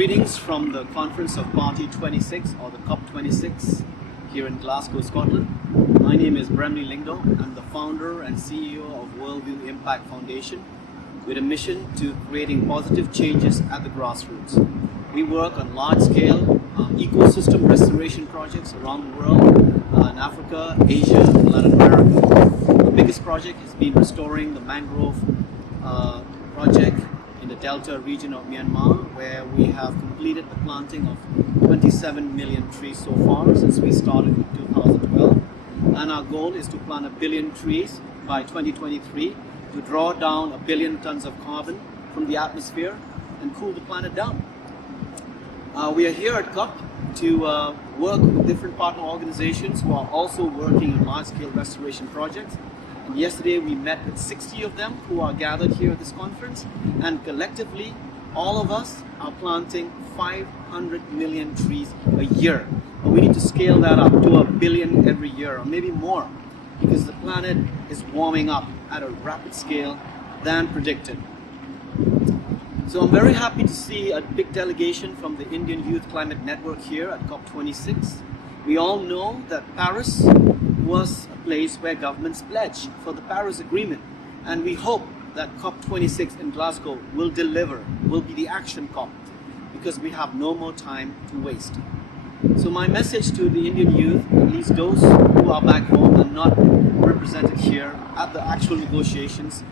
Greetings from the Conference of Party 26 or the COP26 here in Glasgow, Scotland. My name is Bremley Lyngdoh. I'm the founder and CEO of Worldview Impact Foundation with a mission to creating positive changes at the grassroots. We work on large-scale ecosystem restoration projects around the world, in Africa, Asia, and Latin America. The biggest project has been restoring the mangrove project in the Delta region of Myanmar, where we have completed the planting of 27 million trees so far since we started in 2012. And our goal is to plant 1 billion trees by 2023 to draw down 1 billion tons of carbon from the atmosphere and cool the planet down. We are here at COP to work with different partner organizations who are also working on large-scale restoration projects. And yesterday we met with 60 of them who are gathered here at this conference, and collectively all of us are planting 500 million trees a year. And we need to scale that up to 1 billion every year, or maybe more, because the planet is warming up at a rapid scale than predicted. So I'm very happy to see a big delegation from the Indian Youth Climate Network here at COP26. We all know that Paris was a place where governments pledge for the Paris Agreement, and we hope that COP26 in Glasgow will deliver, will be the action COP, because we have no more time to waste. So my message to the Indian youth, at least those who are back home and not represented here at the actual negotiations,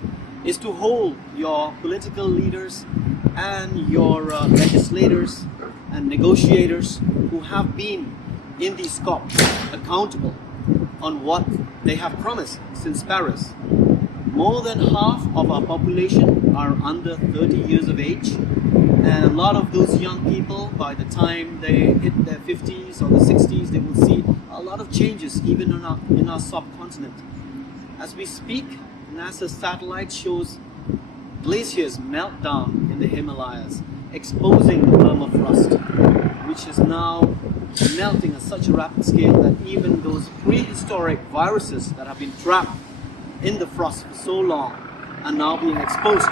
is to hold your political leaders and your legislators and negotiators who have been in these COPs accountable on what they have promised since Paris. More than half of our population are under 30 years of age, and a lot of those young people, by the time they hit their 50s or the 60s, they will see a lot of changes even in our subcontinent. As we speak, NASA's satellite shows glaciers melt down in the Himalayas, exposing the permafrost, which is now melting at such a rapid scale that even those prehistoric viruses that have been trapped in the frost for so long are now being exposed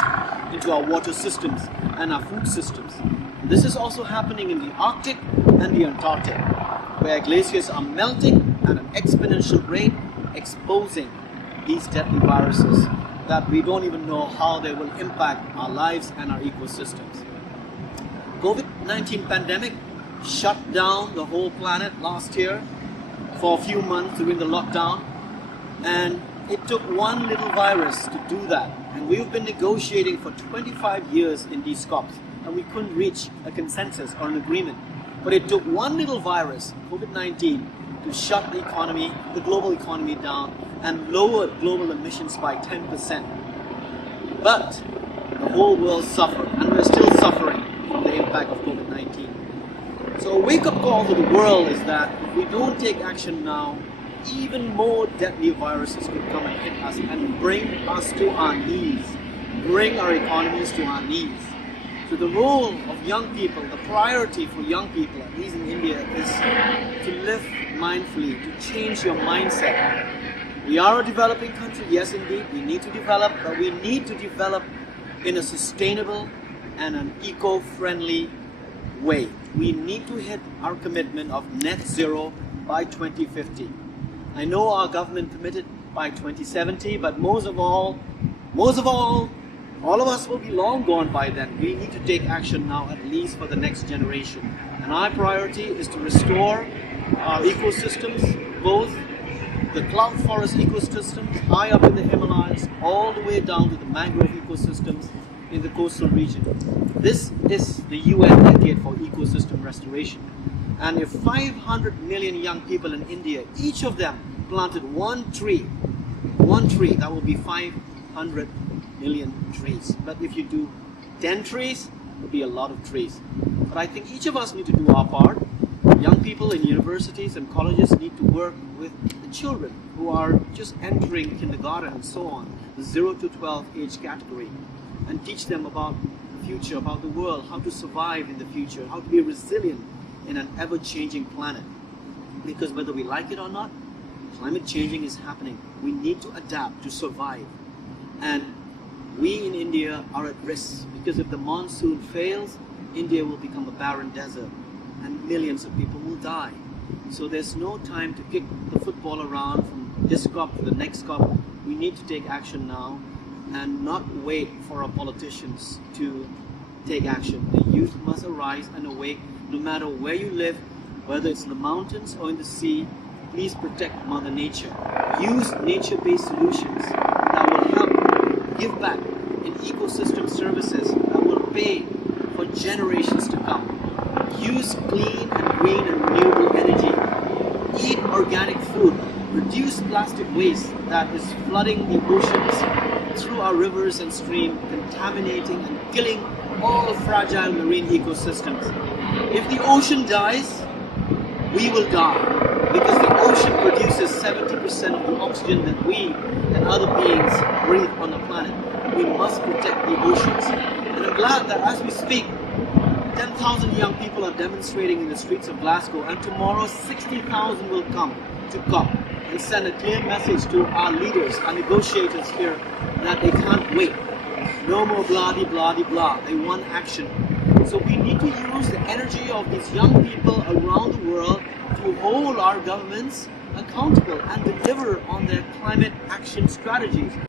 into our water systems and our food systems. This is also happening in the Arctic and the Antarctic, where glaciers are melting at an exponential rate, exposing these deadly viruses that we don't even know how they will impact our lives and our ecosystems. COVID-19 pandemic shut down the whole planet last year for a few months during the lockdown, and it took one little virus to do that. And we've been negotiating for 25 years in these COPs, and we couldn't reach a consensus or an agreement. But it took one little virus, COVID-19, to shut the economy, the global economy down, and lower global emissions by 10%. But the whole world suffered, and we're still suffering from the impact of COVID-19. So a wake-up call to the world is that if we don't take action now, even more deadly viruses could come and hit us and bring us to our knees, bring our economies to our knees. So the role of young people, the priority for young people, at least in India, is to live mindfully, to change your mindset. We are a developing country, yes indeed, we need to develop, but we need to develop in a sustainable and an eco-friendly way. We need to hit our commitment of net zero by 2050. I know our government committed by 2070, but most of all of us will be long gone by then. We need to take action now, at least for the next generation. And our priority is to restore our ecosystems, both the cloud forest ecosystems high up in the Himalayas, all the way down to the mangrove ecosystems in the coastal region. This is the UN Decade for Ecosystem Restoration. And if 500 million young people in India, each of them planted one tree, that will be 500 million trees. But if you do 10 trees, it will be a lot of trees. But I think each of us need to do our part. Young people in universities and colleges need to work with the children who are just entering kindergarten and so on, the 0 to 12 age category, and teach them about the future, about the world, how to survive in the future, how to be resilient in an ever-changing planet. Because whether we like it or not, climate changing is happening. We need to adapt to survive. And we in India are at risk, because if the monsoon fails, India will become a barren desert and millions of people will die. So there's no time to kick the football around from this COP to the next COP. We need to take action now and not wait for our politicians to take action. The youth must arise and awake no matter where you live, whether it's in the mountains or in the sea. Please protect Mother Nature. Use nature-based solutions that will help give back in ecosystem services that will pay for generations to come. Use clean and green and renewable energy. Eat organic food. Reduce plastic waste that is flooding the oceans through our rivers and streams, contaminating and killing all fragile marine ecosystems. If the ocean dies, we will die, because the ocean produces 70% of the oxygen that we and other beings breathe on the planet. We must protect the oceans. And I'm glad that as we speak, 10,000 young people are demonstrating in the streets of Glasgow, and tomorrow 60,000 will come to COP and send a clear message to our leaders, our negotiators here, that they can't wait. No more blah-de-blah-de-blah. They want action. So we need to use the energy of these young people around the world to hold our governments accountable and deliver on their climate action strategies.